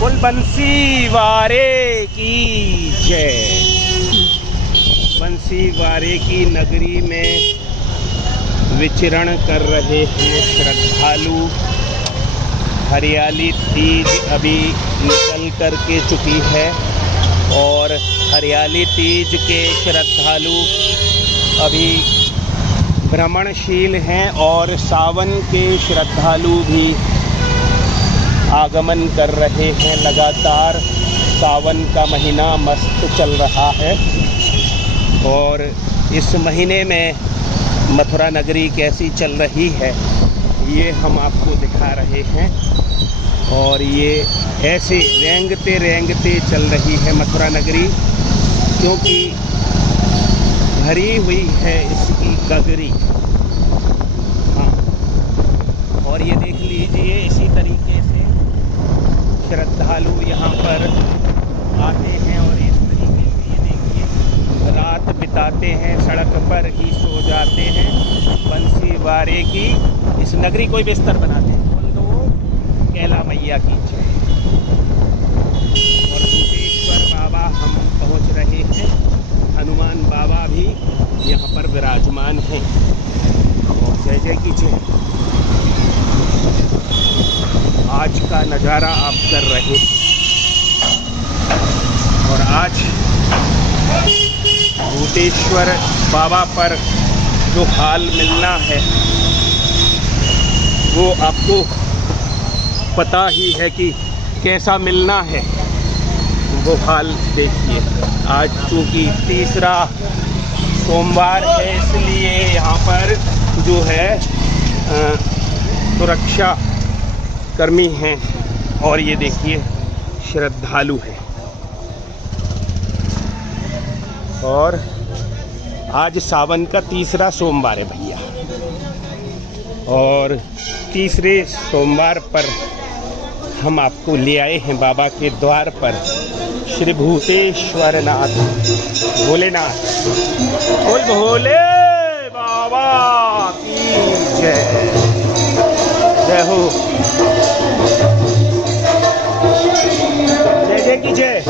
बोल बंसी वारे की जय। बंसी वारे की नगरी में विचरण कर रहे हैं श्रद्धालु। हरियाली तीज अभी निकल कर के चुकी है और हरियाली तीज के श्रद्धालु अभी भ्रमणशील हैं और सावन के श्रद्धालु भी आगमन कर रहे हैं। लगातार सावन का महीना मस्त चल रहा है और इस महीने में मथुरा नगरी कैसी चल रही है ये हम आपको दिखा रहे हैं। और ये ऐसे रेंगते रेंगते चल रही है मथुरा नगरी, क्योंकि भरी हुई है इसकी गगरी। हाँ, और ये देख लीजिए इसी तरीके से श्रद्धालु यहाँ पर आते हैं और इस तरीके से ये देखिए रात बिताते हैं, सड़क पर ही सो जाते हैं। बंसी वारे की इस नगरी को बिस्तर बनाते हैं। बोल दो कैला मैया की जय। और भूतेश्वर बाबा हम पहुँच रहे हैं। हनुमान बाबा भी यहाँ पर विराजमान हैं और जय जय की जय। आज का नज़ारा आप कर रहे हैं और आज भूतेश्वर बाबा पर जो हाल मिलना है वो आपको पता ही है कि कैसा मिलना है। वो हाल देखिए। आज चूँकि तीसरा सोमवार है इसलिए यहाँ पर जो है सुरक्षा कर्मी हैं और ये देखिए श्रद्धालु हैं। और आज सावन का तीसरा सोमवार है भैया और तीसरे सोमवार पर हम आपको ले आए हैं बाबा के द्वार पर। श्री भूतेश्वर नाथ भोलेनाथ बोल भोले बाबा की जय। जय हो, जय जय की जय।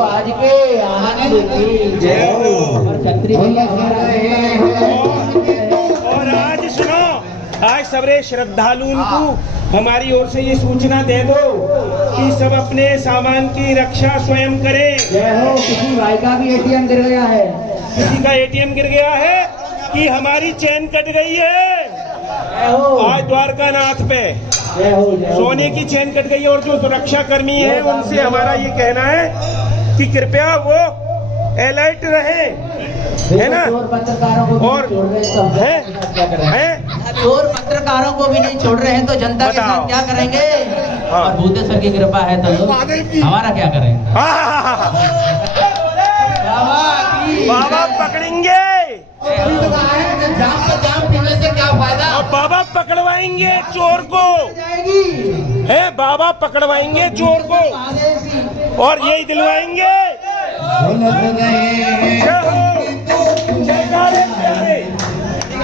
आज के और आज सुनो, आज सबरे श्रद्धालुओं को हमारी ओर से ये सूचना दे दो कि सब अपने सामान की रक्षा स्वयं करें। जय हो। किसी भाई का भी एटीएम गिर गया है, किसी का एटीएम गिर गया है कि हमारी चेन कट गई है आज द्वारका नाथ पे। सोने की चेन कट गई है और जो सुरक्षा कर्मी है उनसे हमारा ये कहना है कि कृपया वो अलर्ट रहे, है ना। और चोर पत्रकारों को भी नहीं छोड़ रहे हैं तो जनता के साथ क्या करेंगे। हाँ। और भूतेश्वर की कृपा है तो हमारा क्या करेंगे। बाबा पकड़ेंगे जाम पीने से क्या फायदा। और बाबा पकड़वाएंगे चोर को, है बाबा पकड़वाएंगे चोर को और यही दिलवाएंगे।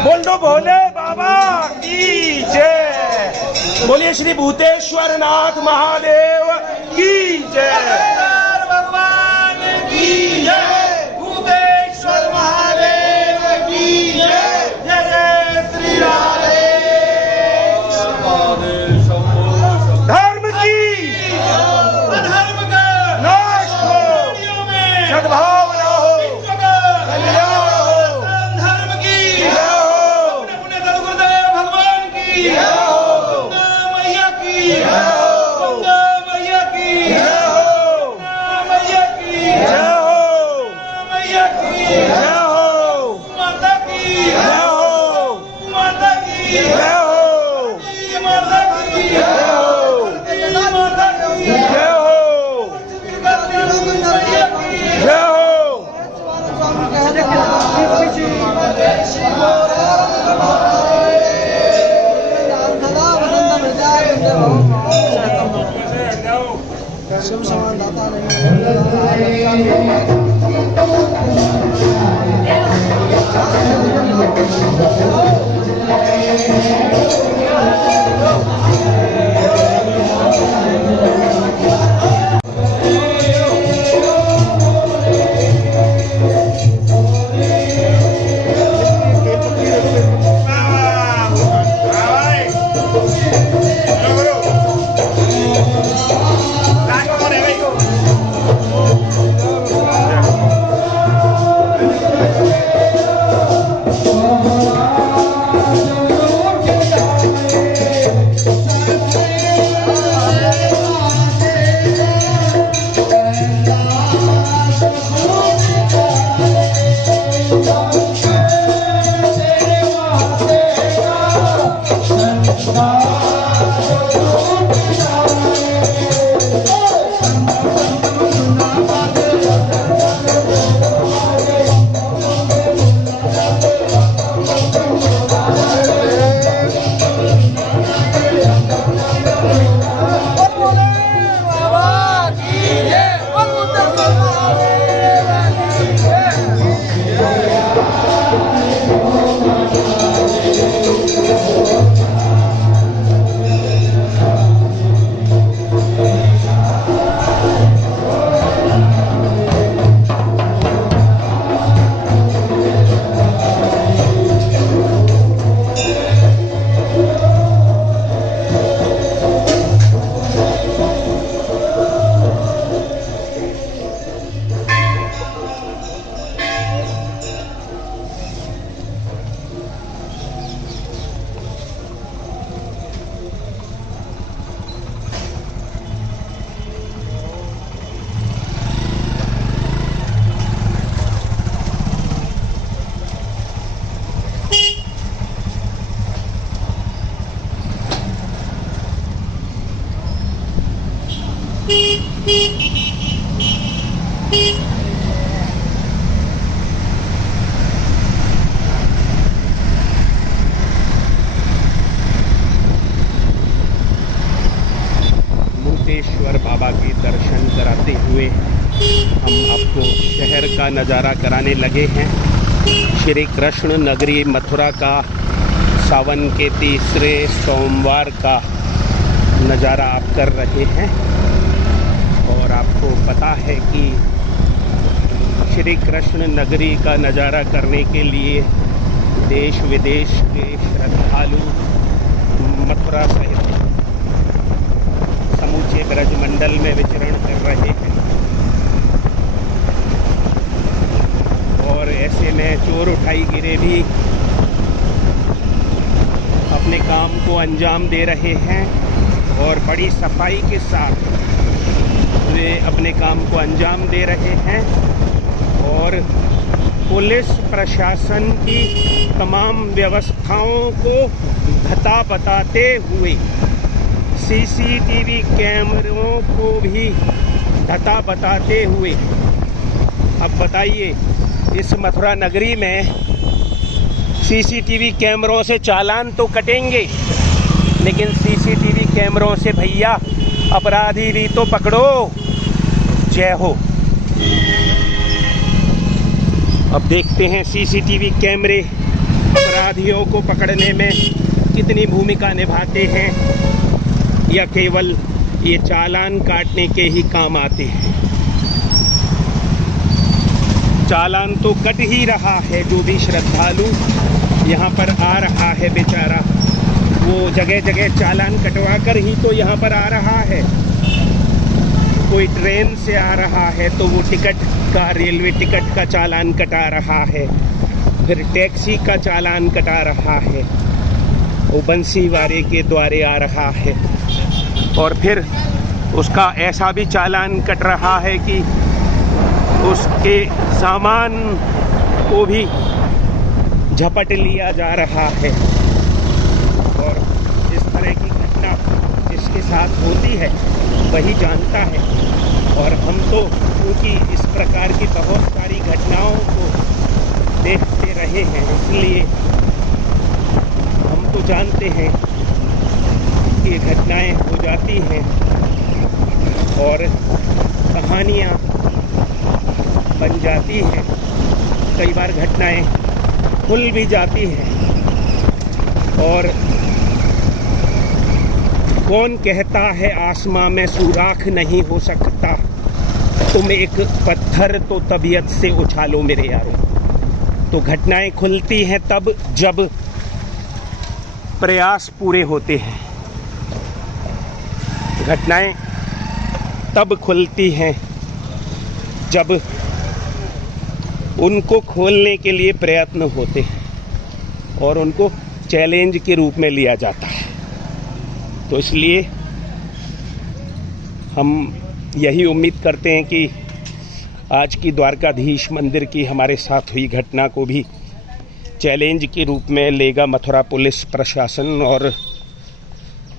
बोल दो भोले बाबा की जय। बोलिए श्री भूतेश्वर नाथ महादेव की जय। भगवान की जय। भूतेश्वर महादेव की जय। जय जय श्री राधे। धर्म की अधर्म का नाश हो, सद्भावना हो, कल्याण हो, धर्म की जय हो। शिव समान दाता नहीं मुक्तेश्वर बाबा के दर्शन कराते हुए हम आपको शहर का नज़ारा कराने लगे हैं। श्री कृष्ण नगरी मथुरा का सावन के तीसरे सोमवार का नज़ारा आप कर रहे हैं। और आपको पता है कि श्री कृष्ण नगरी का नज़ारा करने के लिए देश विदेश के श्रद्धालु मथुरा सहित समूचे ब्रजमंडल में विचरण कर रहे हैं। और ऐसे में चोर उठाई गिरे भी अपने काम को अंजाम दे रहे हैं और बड़ी सफाई के साथ वे अपने काम को अंजाम दे रहे हैं। और पुलिस प्रशासन की तमाम व्यवस्थाओं को धता बताते हुए सीसीटीवी कैमरों को भी धता बताते हुए अब बताइए इस मथुरा नगरी में सीसीटीवी कैमरों से चालान तो कटेंगे, लेकिन सीसीटीवी कैमरों से भैया अपराधी भी तो पकड़ो। जय हो। अब देखते हैं सीसीटीवी कैमरे अपराधियों को पकड़ने में कितनी भूमिका निभाते हैं या केवल ये चालान काटने के ही काम आते हैं। चालान तो कट ही रहा है, जो भी श्रद्धालु यहाँ पर आ रहा है बेचारा वो जगह जगह चालान कटवा कर ही तो यहाँ पर आ रहा है। कोई ट्रेन से आ रहा है तो वो टिकट का, रेलवे टिकट का चालान कटा रहा है, फिर टैक्सी का चालान कटा रहा है, वो बंसीवारे के द्वारे आ रहा है, और फिर उसका ऐसा भी चालान कट रहा है कि उसके सामान को भी झपट लिया जा रहा है। और इस तरह की घटना जिसके साथ होती है वही जानता है। और हम तो क्योंकि इस प्रकार की बहुत सारी घटनाओं को देखते रहे हैं, इसलिए हम तो जानते हैं कि ये घटनाएं हो जाती हैं। और कहानियाँ बन जाती हैं। कई बार घटनाएं खुल भी जाती हैं। और कौन कहता है आसमां में सुराख नहीं हो सकता, तुम एक पत्थर तो तबीयत से उछालो मेरे यारों। तो घटनाएं खुलती हैं तब जब प्रयास पूरे होते हैं। घटनाएं तब खुलती हैं जब उनको खोलने के लिए प्रयत्न होते हैं और उनको चैलेंज के रूप में लिया जाता है। तो इसलिए हम यही उम्मीद करते हैं कि आज की द्वारकाधीश मंदिर की हमारे साथ हुई घटना को भी चैलेंज के रूप में लेगा मथुरा पुलिस प्रशासन और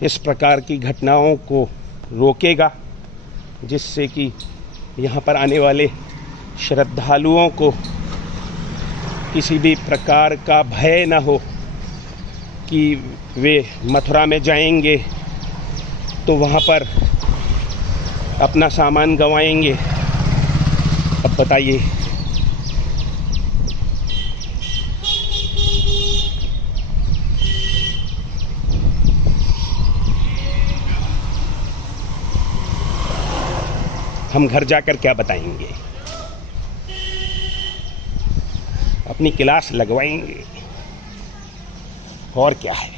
इस प्रकार की घटनाओं को रोकेगा, जिससे कि यहाँ पर आने वाले श्रद्धालुओं को किसी भी प्रकार का भय न हो कि वे मथुरा में जाएंगे तो वहाँ पर अपना सामान गंवाएंगे। अब बताइए, हम घर जाकर क्या बताएंगे? अपनी क्लास लगवाएंगे और क्या है।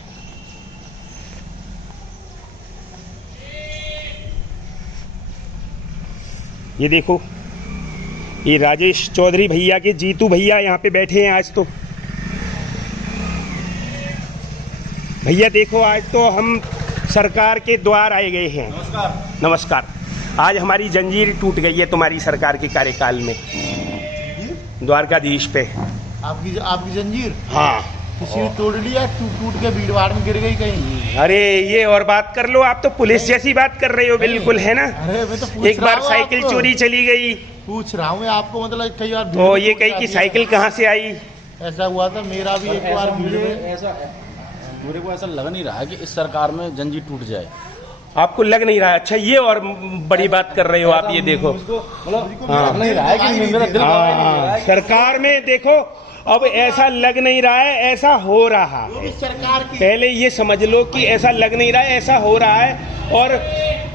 ये देखो, ये राजेश चौधरी भैया के जीतू भैया यहाँ पे बैठे हैं आज। तो भैया देखो, आज तो हम सरकार के द्वार आए गए हैं। नमस्कार। नमस्कार। आज हमारी जंजीर टूट गई है तुम्हारी सरकार के कार्यकाल में, द्वारकाधीश पे। आपकी जंजीर? हाँ। किसी ने तोड़ लिया? टूट के भीड़ भाड़ में गिर गई कहीं? अरे ये और बात कर लो, आप तो पुलिस जैसी बात कर रहे हो बिल्कुल, है ना? अरे मैं तो एक बार साइकिल चोरी चली गई। पूछ रहा हूँ मैं आपको, मतलब कई बार तो ये कही कि साइकिल कहाँ से आई? ऐसा हुआ था मेरा भी एक बार भीड़ में। मेरे को ऐसा लग नहीं रहा है कि इस सरकार में जंजीर टूट जाए। आपको लग नहीं रहा? अच्छा, ये और बड़ी बात कर रहे हो आप। ये देखो, लग नहीं रहा है कि मेरा दिल गवाह नहीं दे रहा है। सरकार में देखो, अब ऐसा लग नहीं रहा है, ऐसा हो रहा है। सरकार की पहले ये समझ लो कि ऐसा लग नहीं रहा है, ऐसा हो रहा है। और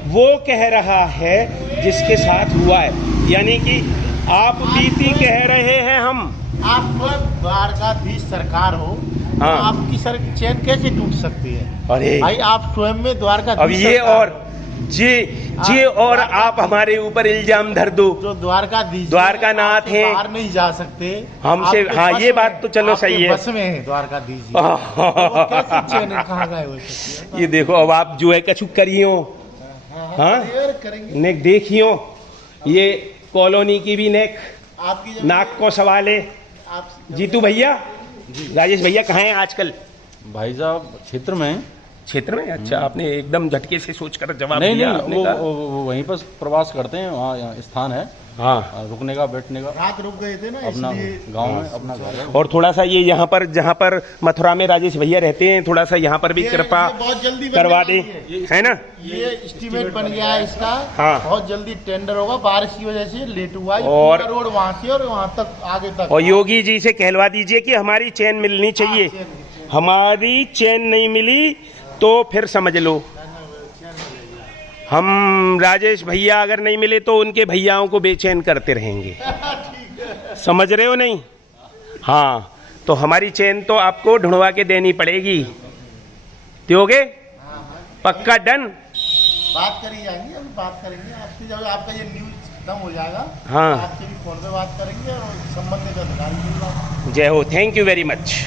वो कह रहा है जिसके साथ हुआ है, यानी कि आप बीती कह रहे हैं हम। आप द्वारकाधीश सरकार हो, हाँ। तो आपकी सर चैन कैसे टूट सकती है? अरे भाई आप स्वयं में द्वारकाधीश अब ये और जी और आप हमारे ऊपर इल्जाम धर दो। जो द्वारकाधीश द्वारकानाथ हैं, बाहर नहीं जा सकते हमसे। आपके हाँ, बस ये में- बात तो चलो आपके सही है। बस में है द्वारकाधीश जी। तो वो कैसे चैन कहाँ गए हो सकती है? ये देखो, अब आप जो है कछु करियो, हाँ करेंगे। नेक देखियो, ये कॉलोनी की भी नेक आपकी नाक को सवाल है। आप जीतू भैया, राजेश भैया कहाँ हैं आजकल? भाई साहब क्षेत्र में। क्षेत्र में? अच्छा, आपने एकदम झटके से सोचकर जवाब नहीं दिया। नहीं, आपने वो, कहा। वो वहीं पर प्रवास करते हैं, वहाँ यहाँ स्थान है हाँ, रुकने का, बैठने का। रात रुक गए थे ना, अपना इसलिए गांव में अपना घर है। और थोड़ा सा ये यहाँ पर, जहाँ पर मथुरा में राजेश भैया रहते हैं, थोड़ा सा यहाँ पर भी ये कृपा बहुत जल्दी बनने करवा वाली दे, है ना? ये एस्टीमेट बन गया है इसका। हाँ। बहुत जल्दी टेंडर होगा, बारिश की वजह से लेट हुआ है। और- पूरा रोड वहाँ से और वहाँ तक आगे तक। और योगी जी से कहलवा दीजिए कि हमारी चैन मिलनी चाहिए। हमारी चैन नहीं मिली तो फिर समझ लो, हम राजेश भैया अगर नहीं मिले तो उनके भैयाओं को बेचैन करते रहेंगे। समझ रहे हो नहीं? हाँ, तो हमारी चैन तो आपको ढूंढवा के देनी पड़ेगी। दोगे? पक्का डन? बात करी जाएंगी, अभी बात करेंगे आपसे जब आपका ये न्यूज खत्म हो जाएगा। हाँ। आपसे भी फोन पे बात करेंगे और संबंधित अधिकारी से भी बात। जय हो, थैंक यू वेरी मच।